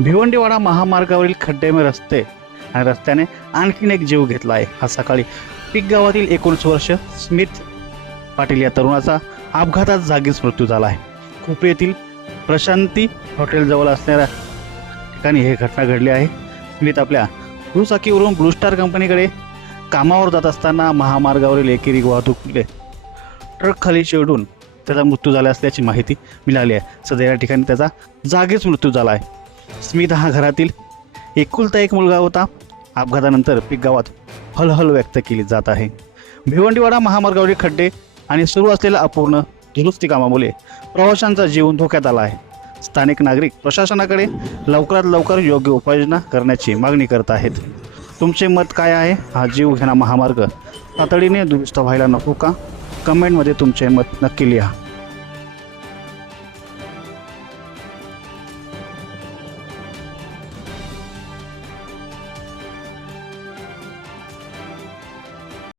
भिवंडीवाडा महामार्गावरील खड्डेमे रस्ते. आणि रस्त्याने आणखीन एक जीव घेतला आहे. आज सकाळी पीक गावातील एकोणीस वर्ष स्मिथ पाटील या तरुणाचा अपघातात जागीच मृत्यू झाला आहे. खुपरी येथील प्रशांती हॉटेलजवळ असणाऱ्या ठिकाणी हे घटना घडली आहे. स्मिथ आपल्या दुचाकीवरून ब्लू स्टार कंपनीकडे कामावर जात असताना महामार्गावरील एकेरी वाहतूक ट्रक खाली चिरडून त्याचा मृत्यू झाला असल्याची माहिती मिळाली आहे. सध्या या ठिकाणी त्याचा जागीच मृत्यू झाला आहे. स्मित हा घरातील एकुलता एक मुलगा होता. अपघातानंतर पीक गावात हलहल व्यक्त केली जात आहे. भिवंडीवाडा महामार्गावरील खड्डे आणि सुरू असलेल्या अपूर्ण दुरुस्ती कामामुळे प्रवाशांचा जीवन धोक्यात आला आहे. स्थानिक नागरिक प्रशासनाकडे लवकरात लवकर योग्य उपाययोजना करण्याची मागणी करत आहेत. तुमचे मत काय आहे? हा जीव घेणा महामार्ग. तातडीने दुरुस्त व्हायला नको का? कमेंटमध्ये तुमचे मत नक्की लिहा.